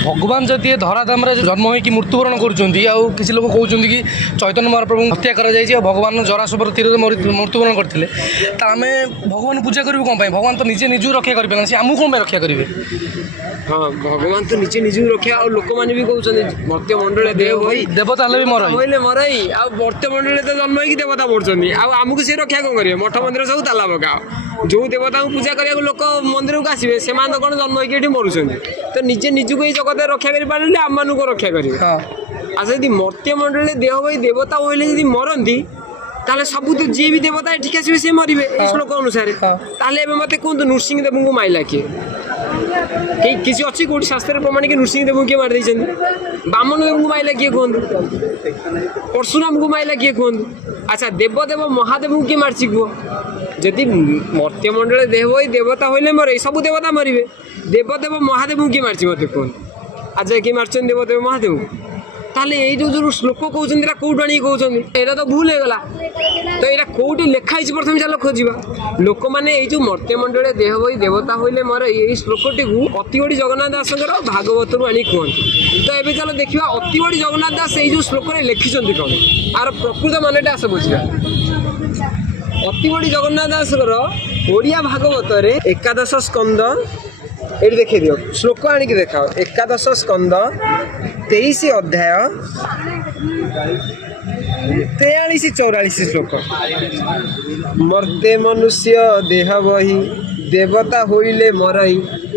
भगवान जदि धराधाम जन्म हो मृत्युवरण कर लोक कहते कि चैतन्य महाप्रभु हत्या कर भगवान जरासुर तीर मृत्युवरण करते आम भगवान पूजा करूँ कौन भगवान तो निजे निज रक्षा करें सी आमको कौन रक्षा करेंगे। हाँ भगवान तो निजे निज रक्षा और लोक मैंने भी कहते मर्त्य मंडल देव भाई देवता भी मरई मरई आ मर्त्य मंडल तो जन्म हो देवता पड़ते आमको सी रक्षा कौन करेंगे मठ मंदिर सब ताला पका जो देवता को पूजा करने लोक मंदिर को आसवे से कौन जन्म हो मरुंट तो निजे निजक ही जगत रक्षा कर आम मान रक्षा करेंगे। अच्छा यदि मर्त्य मंडल देव भाई देवता होइले यदि मरती ताले सब तो जी भी देवता ठीक आसवे सी मरवे श्लोक अनुसार ताले मत कहतु नृसिंह देव को माइला किए कहीं किसी अच्छी कौट शास्त्र प्रमाण कि नृसिंह देव किए मार बामन देव को माइला किए कहतु परशुराम को माइला किए कहतु। अच्छा देवदेव महादेव को किए मार्ची कह जदि मर्त्य मंडल देव भाई देवता होइले मरे सब देवता मरवे देवदेव महादेव को किए मार्ची मत कहतु आज किए मार्चन देवदेव महादेव ताले ये जो श्लोक कहते कौट आनी कहते यहाँ तो भूल होगा तो यहाँ कौटी लिखाई प्रथम चल खोजा लोक मैंने जो मर्त्य मंडल देह भाई देवता होइले मर यही श्लोकटी को अतिबड़ी जगन्नाथ दासर भागवत आनी कहते तो ये चलो देखा अतिबड़ी जगन्नाथ दास जो श्लोक लिखिं कौन आर प्रकृत मानटा आस बुझा अतिबड़ी जगन्नाथ दासर ओडिया भागवत एकादश स्कंद ये देखे दियो श्लोक आणिक देखाओ एकादश स्कंद 23 अध्याय 43-44 श्लोक मर्ते मनुष्य देह बही देवता होइले मरई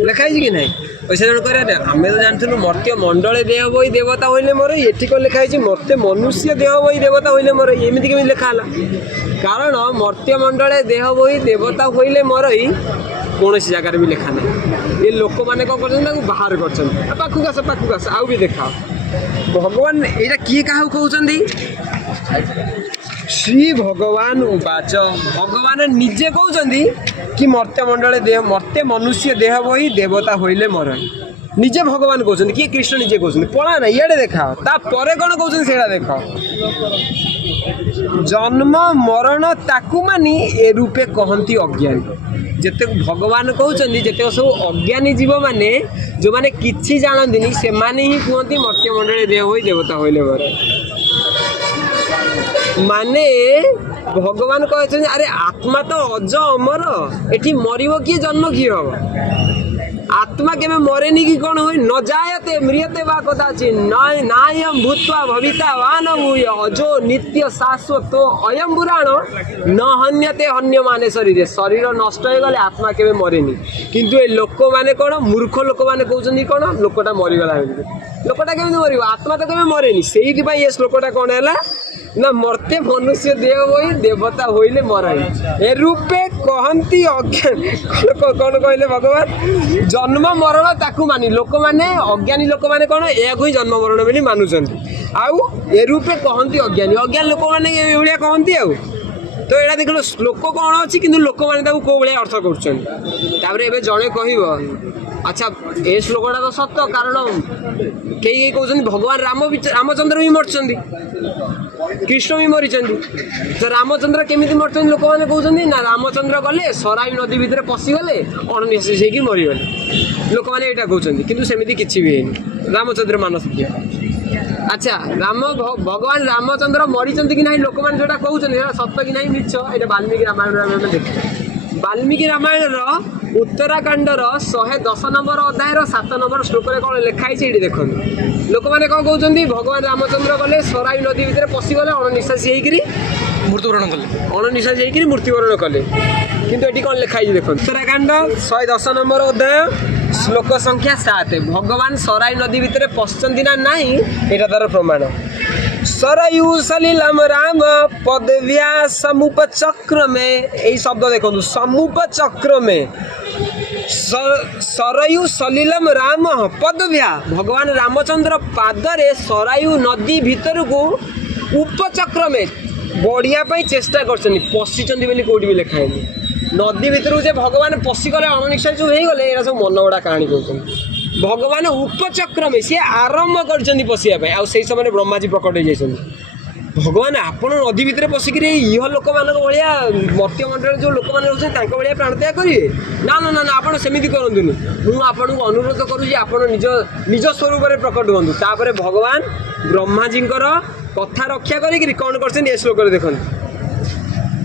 लिखाई कि ना पैसा जन कर आम तो जानूँ मर्त्य मंडल देह बही देवता होइले मरई ये कौन लिखाई मर्त्य मनुष्य देह बही देवता होइले मरई एमती केमी लिखाला कारण मर्त्य मंडल देह बही देवता होइले मरई कौन जगार भी लिखा ना ये लोक मैंने कौन कर बाहर करखक आस आउ भी देखा भगवान यहाँ किए क्या कहते श्री भगवान उवाच भगवान निजे कहते कि मर्त्य मंडल देह मर्त्य मनुष्य देह बही देवता होइले मरई निजे भगवान कहते किए कृष्ण निजे कहते पढ़ा ना इे देखा तापर कौन कहते से देख जन्म मरण ताकू मानी ए रूपे कहती अज्ञानी जिते भगवान कहते जिते सब अज्ञानी जीव मैंने जो मैंने किसी जानती से माने ही कहती मर्त्य मंडल देह हो देवता होइले माने भगवान कहते अरे आत्मा तो अज अमर एठी मरिबो किए जन्म किए हम आत्मा केवे मरेनी कि कौन हुई न जायते म्रियते वा कदाचि नायम भूत्वा भविता वान भूय अजो नित्य शाश्वत अयम पुराण न हन्यते हन्य माने शरीर शरीर नष्ट हो गले आत्मा केवे मरेनी किंतु ए लोक माने कौन मूर्ख लोक माने कहउछन्ती कौन लोकटा मरिगला लोकटा केମିତି मरिबो आत्मा तो केवे मरेनी सेही दिपा ये श्लोकटा कौन हैला ना मर्त्य मनुष्य देह होई देवता होइले मरई ए रूपे कहती अज्ञान कौन कहले भगवान जन्म मरण ताकू मानी लोक माने अज्ञानी लोक माने कौन या ही जन्म मरण बोली मानुछन्ति आउ ए रूपे कहती अज्ञानी अज्ञान लोक माने ए भलिया कहती आउ तो यहाँ देख श्लोक कौन अच्छी कि लोक मैंने कौ भाया अर्थ कर जड़े कह अच्छा ए श्लोकटा तो सत कारण कई कहते भगवान रामचंद्र भी मरचंदी कृष्ण भी मरी तो रामचंद्र केमी मरते लोक मैंने कहते ना रामचंद्र गले सराई नदी भितर पशिगले अणनिश्वास होकर मरीगले लोक मैंने यहाँ कहते कि सेमती किसी भी है रामचंद्र मानस अच्छा भगवान रामचंद्र मरी कि ना लोक मैंने जो कहते सत कि ना मिछ ये वाल्मीकि रामायण देख वाल्मीकि रामायण उत्तराखंडर 110 नंबर अध्यायर 7 नंबर श्लोक कौन लिखाई ये देखो लोक मैंने कौन कहते भगवान रामचंद्र गले सराई नदी भितर पशिगले अणनिश्वासी होकर मृत्युवरण कले अणनिश्वासी होकर मृत्युवरण कले किंतु ये कौन लिखाई देखो उत्तराखंड 110 नंबर अध्याय श्लोक संख्या 7 भगवान सराई नदी भितर पशुंती ना ना यहाँ तार प्रमाण सरयू सलिलम राम पदव्या समुप चक्र में यही शब्द देखो समुप चक्र में सरयू सलिलम राम पदव्या भगवान रामचंद्र पादरे सरायु नदी भीतर को उपचक्र में बढ़िया चेष्टा कर पशिंट बोली कौटी भी लिखाए नदी भीतर से भगवान पशिगले अणनिश्वास जो होगले ये सब मन गड़ा कहानी कहते भगवान उपचक्र में सी आरंभ कर पशिया से समय ब्रह्माजी प्रकट हो ଭଗବାନ ଆପଣ ନଦୀ ଭିତରେ ପଶିକିରି ଇହ ଲୋକମାନଙ୍କ ଭଳିଆ ମର୍ତ୍ତ୍ୟ ମଣ୍ଡଳରେ ଯେଉଁ ଲୋକମାନେ ରହୁଛନ୍ତି ତାଙ୍କ ଭଳିଆ ପ୍ରାଣତ୍ୟାଗ କରିବେ? ନା ନା ନା ନା, ଆପଣ ସେମିତି କରନ୍ତୁନି। ମୁଁ ଆପଣଙ୍କୁ ଅନୁରୋଧ କରୁଛି ଆପଣ ନିଜ ନିଜ ସ୍ୱରୂପରେ ପ୍ରକଟ ହୁଅନ୍ତୁ। ତାପରେ ଭଗବାନ ବ୍ରହ୍ମାଜୀଙ୍କର କଥା ରକ୍ଷା କରିକିରି କ'ଣ କରିଛନ୍ତି ଏ ଶ୍ଲୋକରେ ଦେଖନ୍ତୁ।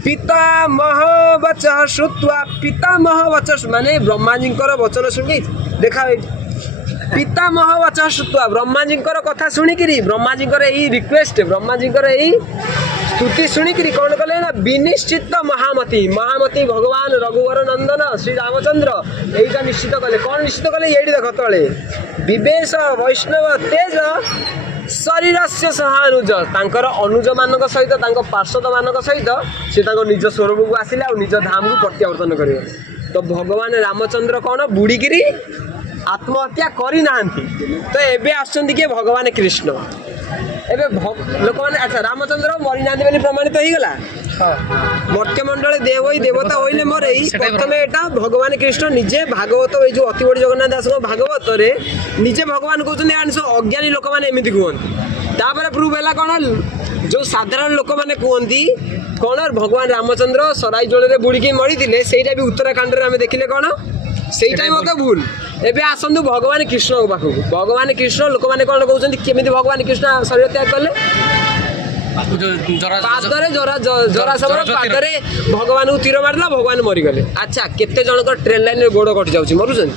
ପିତାମହ ବଚ ଶ୍ରୁତ୍ୱା, ପିତାମହ ବଚ ମାନେ ବ୍ରହ୍ମାଜୀଙ୍କର ବଚନ ଶୁଣିକି ଦେଖା ଏଇଠି। ପିତାମହ ବଚ ଶ୍ରୁତ୍ୱା, ବ୍ରହ୍ମାଜୀଙ୍କର କଥା ଶୁଣିକିରି, ବ୍ରହ୍ମାଜୀଙ୍କର ଏଇ ରିକ୍ୱେଷ୍ଟ, ବ୍ରହ୍ମାଜୀଙ୍କର ଏଇ ସ୍ତୁତି ଶୁଣିକିରି କ'ଣ କଲେ ନା ବିନିଶ୍ଚିତ ମହାମତି, ମହାମତି ଭଗବାନ ରଘୁବର ନନ୍ଦନ ଶ୍ରୀ ରାମଚନ୍ଦ୍ର ଏଇଟା ନିଶ୍ଚିତ କଲେ। କ'ଣ ନିଶ୍ଚିତ କଲେ? ଏଇଠି ଦେଖ ତଳେ, ବିବେଶ ବୈଷ୍ଣବ ତେଜ ଶରୀରସ୍ୟ ସହାନୁଜ, ତାଙ୍କର ଅନୁଜମାନଙ୍କ ସହିତ ତାଙ୍କ ପାର୍ଷଦମାନଙ୍କ ସହିତ ସେ ତାଙ୍କ ନିଜ ସ୍ୱରୂପକୁ ଆସିଲେ ଆଉ ନିଜ ଧାମକୁ ପ୍ରତ୍ୟାବର୍ତ୍ତନ କରିବେ। ତ ଭଗବାନ ରାମଚନ୍ଦ୍ର କ'ଣ ବୁଡ଼ିକିରି ଆତ୍ମହତ୍ୟା କରିନାହାନ୍ତି। ତ ଏବେ ଆସୁଛନ୍ତି କିଏ? ଭଗବାନ କୃଷ୍ଣ। ଏବେ ଲୋକମାନେ ଆଚ୍ଛା ରାମଚନ୍ଦ୍ର ମରିନାହାନ୍ତି ବୋଲି ପ୍ରମାଣିତ ହେଇଗଲା। ମର୍ତ୍ତ୍ୟମଣ୍ଡଳେ ଦେବ ଦେବତା ହଇଲେ ମରେଇ, ପ୍ରଥମେ ଏଟା ଭଗବାନ କୃଷ୍ଣ ନିଜେ ଭାଗବତ, ଏଇ ଯେଉଁ ଅତି ବଡ଼ି ଜଗନ୍ନାଥ ଦାସଙ୍କ ଭାଗବତରେ ନିଜେ ଭଗବାନ କହୁଛନ୍ତି ସବୁ ଅଜ୍ଞାନୀ ଲୋକମାନେ ଏମିତି କୁହନ୍ତି। ତାପରେ ପ୍ରୁଭ୍ ହେଲା କ'ଣ? ଯେଉଁ ସାଧାରଣ ଲୋକମାନେ କୁହନ୍ତି କ'ଣ ଭଗବାନ ରାମଚନ୍ଦ୍ର ସରାଇ ଜଳରେ ବୁଡ଼ିକି ମରିଥିଲେ, ସେଇଟା ବି ଉତ୍ତରାଖଣ୍ଡରେ ଆମେ ଦେଖିଲେ କ'ଣ ସେଇଟା ମଧ୍ୟ ଭୁଲ। ଏବେ ଆସନ୍ତୁ ଭଗବାନ କୃଷ୍ଣଙ୍କ ପାଖକୁ। ଭଗବାନ କୃଷ୍ଣ ଲୋକମାନେ କ'ଣ କହୁଛନ୍ତି କେମିତି ଭଗବାନ କୃଷ୍ଣ ଶରୀର ତ୍ୟାଗ କଲେ? ପାଦରେ ଜରାସବର ପାଦରେ ଭଗବାନଙ୍କୁ ତୀର ମାରିଲା, ଭଗବାନ ମରିଗଲେ। ଆଚ୍ଛା କେତେ ଜଣଙ୍କର ଟ୍ରେନ୍ ଲାଇନ୍ରେ ଗୋଡ଼ କଟି ଯାଉଛି, ମରୁଛନ୍ତି।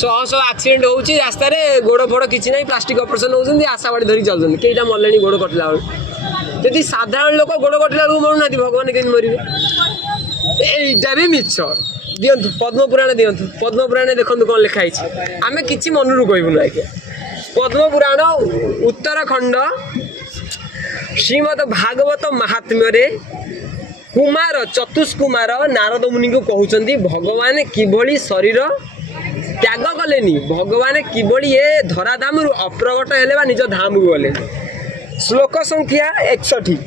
ଶହ ଶହ ଆକ୍ସିଡେଣ୍ଟ ହେଉଛି ରାସ୍ତାରେ, ଗୋଡ଼ ଫୋଡ଼ କିଛି ନାହିଁ, ପ୍ଲାଷ୍ଟିକ୍ ଅପରେସନ୍ ହେଉଛନ୍ତି, ଆଶା ବାଡ଼ି ଧରିକି ଯାଉଛନ୍ତି, କେଇଟା ମଲେଣି ଗୋଡ଼ କଟିଲା ବେଳକୁ। ଯଦି ସାଧାରଣ ଲୋକ ଗୋଡ଼ କଟିଲା ବେଳକୁ ମରୁନାହାନ୍ତି, ଭଗବାନ କେମିତି ମରିବେ? ଏଇଟା ବି ମିଛ। ଦିଅନ୍ତୁ ପଦ୍ମପୁରାଣ ଦିଅନ୍ତୁ, ପଦ୍ମପୁରାଣରେ ଦେଖନ୍ତୁ କ'ଣ ଲେଖା ହେଇଛି। ଆମେ କିଛି ମନରୁ କହିବୁନି ଆଜ୍ଞା। ପଦ୍ମପୁରାଣ ଉତ୍ତରାଖଣ୍ଡ ଶ୍ରୀମଦ ଭାଗବତ ମାହାତ୍ମ୍ୟରେ କୁମାର ଚତୁଷ୍କୁମାର ନାରଦ ମୁନିଙ୍କୁ କହୁଛନ୍ତି ଭଗବାନ କିଭଳି ଶରୀର ତ୍ୟାଗ କଲେନି, ଭଗବାନ କିଭଳି ଏ ଧରାଧାମରୁ ଅପ୍ରଗଟ ହେଲେ ବା ନିଜ ଧାମକୁ ଗଲେ। ଶ୍ଲୋକ ସଂଖ୍ୟା 61।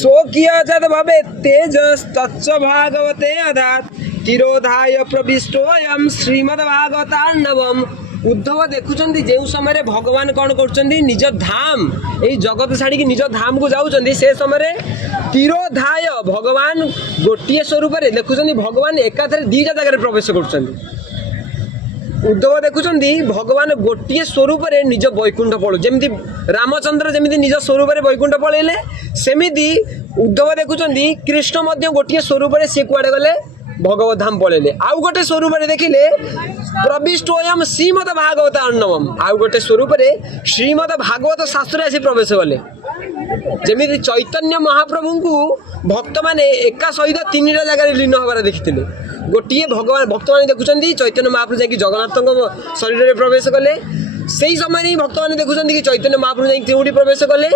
स्वकीयजद भवे तेजस्तच्च भागवते अधात तिरोधाय प्रविष्टोयम श्रीमद्भागवतार्णवम। उद्धव देखुचंदी जे समय भगवान कौन कर निज धाम यही जगत छाड़ी निज धाम को जाऊँच से समय तिरोधाय भगवान गोटे स्वरूप देखुं भगवान एकाथरे दीटा जगह प्रवेश कर। उद्धव देखुचंदी भगवान गोटे स्वरूप निज वैकुंठ पलू जमी रामचंद्र जमी निज स्वरूप वैकुंठ पलैले सेमिति उद्धव देखुचंदी कृष्ण गोटे स्वरूप सी कुआड़े गले भगवत धाम पलैले। आउ गोटे स्वरूप देखिले प्रविष्टोयम श्रीमद भागवत अर्णवम। आउ गोटे स्वरूप श्रीमद भागवत शास्त्र आसी प्रवेश कले। जमी चैतन्य महाप्रभु को भक्त मैंने एका सहित तीन जगह लीन हबार देखी गोटे भगवान भक्त मैंने देखुं चैतन्य महाप्रभु जाकि जगन्नाथ शरीर में प्रवेश कले। से समय भक्त मैंने देखुं कि चैतन्य महाप्रभु जाकि केउठी प्रवेश कले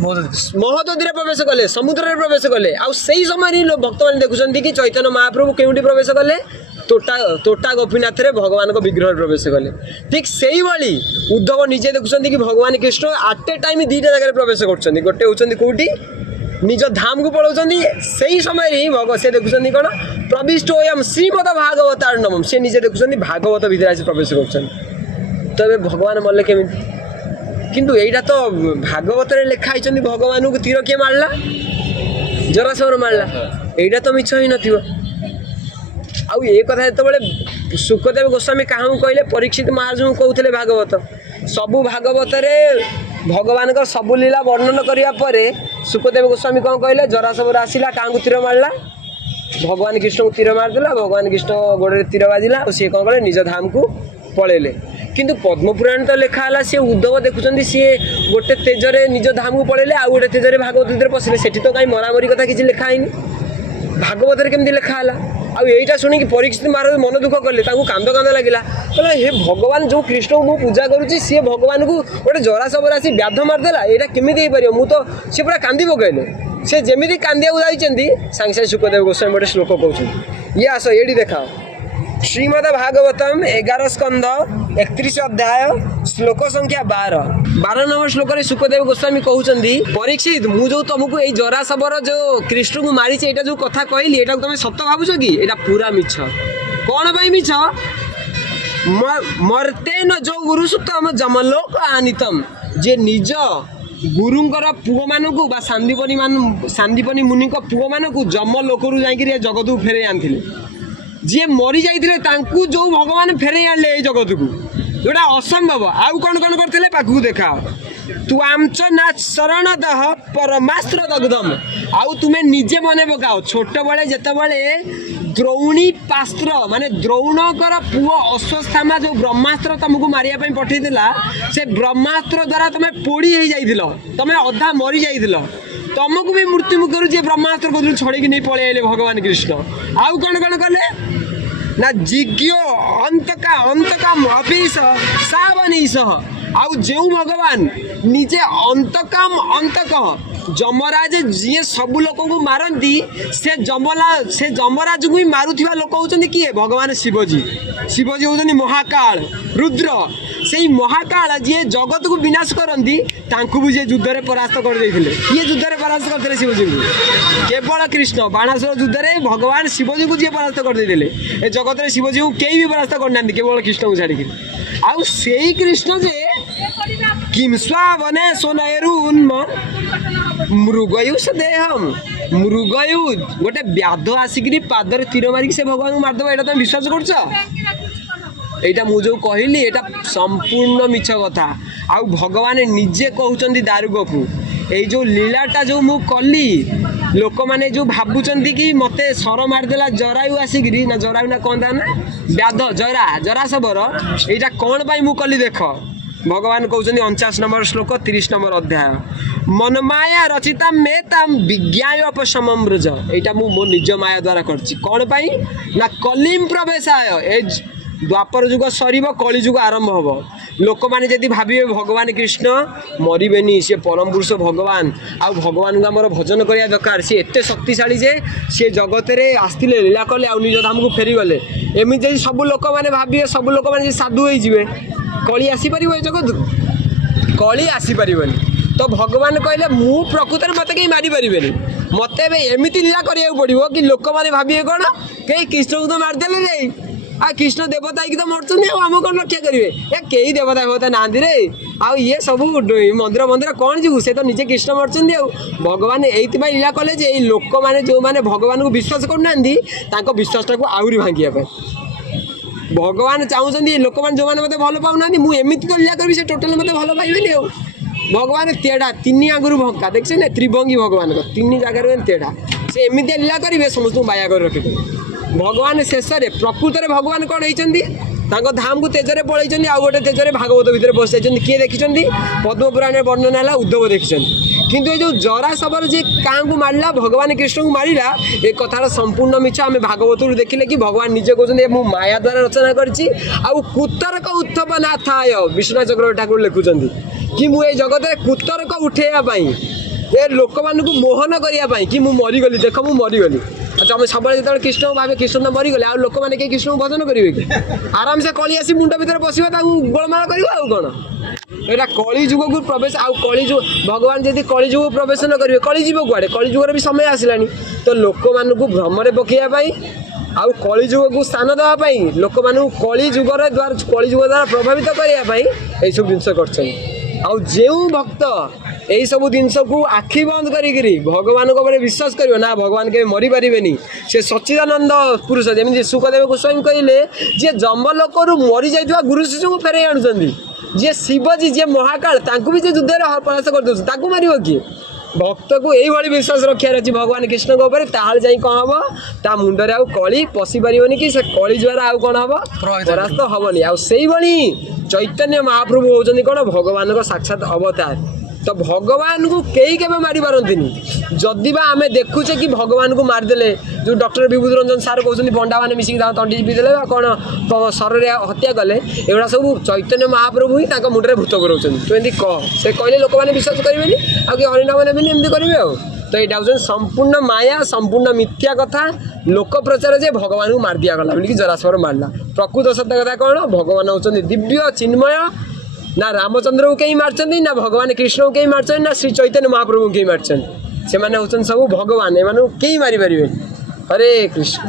महोदधि प्रवेश कले समुद्र में प्रवेश कले। आउ से समय भक्त मैंने देखुं कि चैतन्य महाप्रभु केउठी प्रवेश कले तोटा गोपीनाथ रे भगवान को विग्रह प्रवेश कले। ठीक से भाई उद्धव निजे देखुं कि भगवान कृष्ण आट ए टाइम दीटा जगह प्रवेश कर गोटे होती कौटी निज धाम को पलाऊँ से समय ही से देखुं कौन प्रविष्टोयम श्रीमद भागवतार्णवम। से निजे देखुं भागवत भितर आसी प्रवेश कर। तो ये भगवान मल्ले केमी किंतु यहीटा तो भागवत लिखाई भगवान को तीर किए मारला जरासवर मारला यहीटा तो मिछ ही नथिबो। आउ ये कथा जो सुखदेव गोस्वामी क्या कहले परीक्षित महाराज को कहते भागवत सबू भागवत भगवान का सबू लीला वर्णन करने सुखदेव गोस्वामी कौन कहले जरासवर आसला क्या तीर मारला भगवान कृष्ण को तीर मारदेला भगवान कृष्ण गोड़े तीर बाजिला सी कौन कले निज धाम को पलैले। किंतु पद्मपुराण तो लिखाला सी उद्धव देखुं सी गोटे तेजरे निज धाम को पलैले आउ गोटे तेजरे भागवत भीतर पशिले सेठी तो कहीं मरामरी कथा किसी लिखाई भागवत केमती लिखाला। आउ यहीटा शुणी परीक्षित महाराज मन दुख कले कांद कांद लगे कहले हे भगवान जो कृष्ण को पूजा करुच्ची सी भगवान को गोटे जरासवर आसी व्याध मारदेला यहाँ केमी हो मु तो सी पूरा कांदी पकड़े से जमी कांदिया जाइए सागे सागे सुखदेव गोस्वामी गोटे श्लोक कहते ये आस ये देखा श्रीमद भागवतम 11 स्कंद 31 अध्याय श्लोक संख्या 12 नंबर श्लोक सुखदेव गोस्वामी कहते परीक्षित मु जो तुमको यही जरासवर जो कृष्ण को मारी यहाँ जो कथा कहली यहाँ तुम सत भावुच कि यहाँ पूरा मिछ कौन भाई मिछ मर्ते न जो गुरुसुतम जमलोक आनितम जे निज गुरुंकर पुओ मानकु बा सांदीपनी मुनिक पुओ मानकु जम लोकरु जाइकिरि जगत को फेरे आनथिले जे मरी जाइथिले तांकु जो भगवान फेरे आनले ए जगत को जोटा असंभव आउ कौन करथिले पाखु देखा तू आमच ना शरण दह परमास्त्र दग्धम आउ तुम्हें निजे मने पकाओ छोट बड़े जेते बड़े द्रोणी पास्त्र माने द्रोणकर पुओ अश्वत्थामा जो ब्रह्मास्त्र तुमको मारिया पई पठेइदिला से ब्रह्मास्त्र द्वारा तुमे पोड़ी हो जाइदिलो तुमे अधा मरी जाइदिलो तुमको भी मृत्यु मुखर जे ब्रह्मास्त्र को छड़े नहीं पळे आइले भगवान कृष्ण आउ कौन कले ना जिज्ञो अंतका अफिस सावनीस आउ जो भगवान निजे अंतकाम अंतक जमराज जी सब लोक को मारती से जमराज को ही मारुथिबा लोक होचंदी किए भगवान शिवजी होचंदी महाकाल रुद्र से महाकाल जी जगत को विनाश करती तांकु भी जे युद्ध रे परास्त कर देथिले ये युद्ध रे परास्त करथिले शिवजी को केवल कृष्ण बाणासुर युद्ध रे भगवान शिवजी को जे परास्त कर देथिले ए जगत रे शिवजी को केही भी परास्त करना केवल कृष्ण को छाड़ी आउ सेही कृष्ण जे किमस्वा वने सोनायरु उन्म मृगयुष देहम मृगयु गोटे व्याध आसिक पादर तीर मारिक से भगवान को मारदेव एटा तुम विश्वास करछ एटा मु जो कहली एटा संपूर्ण मिछ कथा आउ भगवान निजे कहउचंदी दारुग को ए जो लीलाटा जो मु कली लोक माने जो भाबुचंदी कि मते सर मारदेला जरायु आसिक ना जरायु ना कौन था ना व्याध जरा सबर एटा कौन पाई मु कली देख भगवान कहते 49 नंबर श्लोक 30 नंबर अध्याय मनमाया रचिता मेताम विज्ञाय अपशमम ब्रज एटा मु मो निज माया द्वारा करछि कौन पाई ना कलिम प्रवेशाय ए द्वापर युग सरीब कली युग आरंभ हबो लोक माने जदि भाबिबे भगवान कृष्ण मरिबेनी से परम पुरुष भगवान आ भगवान को हमर भजन करिया दरकार से एते शक्तिशाली जे से जगत रे आस्तिले लीला कले आ निज धाम को फेरी गले एमि जे सब लोक माने भाबिबे सब लोक माने जे साधु होई जिवे कली आसी परिबो ए जगत कली आसी परिबोनी तो भगवान कहले मु प्रकृत में मत कहीं मारी पारे मत एमती लीला करिया पड़ो कि लोक मैंने भाविए कौन कहीं कृष्ण को तो मारदेले रे आ कृष्ण देवता की तो मरचुनि आम कौन रक्षा करेंगे कई देवता देवता ना रे आ ये सब मंदिर मंदिर कौन जीव से तो निजे कृष्ण मरचुनि भगवान ये लीला कले लोक मैंने जो मैंने भगवान को विश्वास करना विश्वास को आहरी भांगे भगवान चाहते लोक मैंने जो मैंने मत भल पाऊना मुझे तो लीला करी से टोटाल मत भल पाइबेनि भगवान तेढ़ा तीन आगुरी भंका देखिए ना त्रिभंगी भगवान को तीन जगार तेढ़ा से एमती लीला करेंगे समस्त बाया कर रखिदे भगवान शेष में प्रकृत में भगवान कौन होती धाम को तेजरे पलैं आउ गोटे तेजरे भागवत भितर बस जाइए किए देखी पद्म पुराण वर्णन है उद्धव देखी किंतु जो जरा सबर जे क्या मारा भगवान कृष्ण को मारा ए कथार संपूर्ण मिछ आम भागवत देखिले कि भगवान निजे कहते मु माया द्वारा रचना करतरक उत्थप ना थाय विष्णु चक्र ठाकुर लिखुं कि मुझे जगत में कुतर्क उठेबाई ए लोक मान मोहन करने कि मु मरीगली देख मु मरीगली अच्छा आम सब जो कृष्ण भावे कृष्ण तो मरीगले आ लोक मैंने कृष्ण को भजन करेंगे कि आराम से कली आसी मुंड भर पशा गोलमाल कर कौन यहाँ कली जुग को प्रवेश आउ कली जुग भगवान जब कली जुग प्रवेश न करेंगे कली जीव कुआड़े कली जुगर भी समय आसलानी तो लोक मान भ्रम पकड़ाई आउ कली जुग को स्थान देवाई लोक मान कली जुगर द्वारा कली जुग द्वारा प्रभावित करने यही सब जिन कर भक्त यही सब जिनस को आखि बंद करी भगवान को विश्वास कर ना भगवान के मरी पारे से सच्चिदानंद पुरुष जमी सुखदेव गोस्वामी कहले जी जमलोक मरी जा गुरु शिष्य को फेरे आणुंट जी शिवजी जी महाकाल भी युद्ध में परास्त कर मार किए भक्त को यही विश्वास रखार अच्छी भगवान कृष्ण को ताल कौन हम ता मुंडे आउ कली पशि पारे कि से कली द्वारा आउ कौन हम परास्त हेनी आई चैतन्य महाप्रभु होती कौन भगवान को साक्षात अवतार तो भगवान को कई के मारी पारती जदि बा आम देखुचे कि भगवान को मारदेले जो डॉक्टर विभूति रंजन सार कहते पंडा मैंने मिसिक तंटी पीदेले कौन शरीर हत्या कले एगुड़ा सब चैतन्य महाप्रभु ही मुंडे भूत कराऊँ तू एमती कह से कहले लोक मैंने विश्वास करेंगे आ कि हरिनाम नेबेनि एमती करेंगे तो यहाँ हूँ संपूर्ण माया संपूर्ण मिथ्या कथा लोक प्रचार जे भगवान को मार दिगला बोलिकी जरासवर मारला प्रकृत सत्य कथा कौन भगवान होती दिव्य चिन्मय ना रामचंद्र को कहीं मार्चंती ना भगवान कृष्ण को कहीं मार्चंती ना श्री चैतन्य महाप्रभु को कहीं मार्चंती से माने होचन सब भगवान एमान कहीं मारी पारे हरे कृष्ण।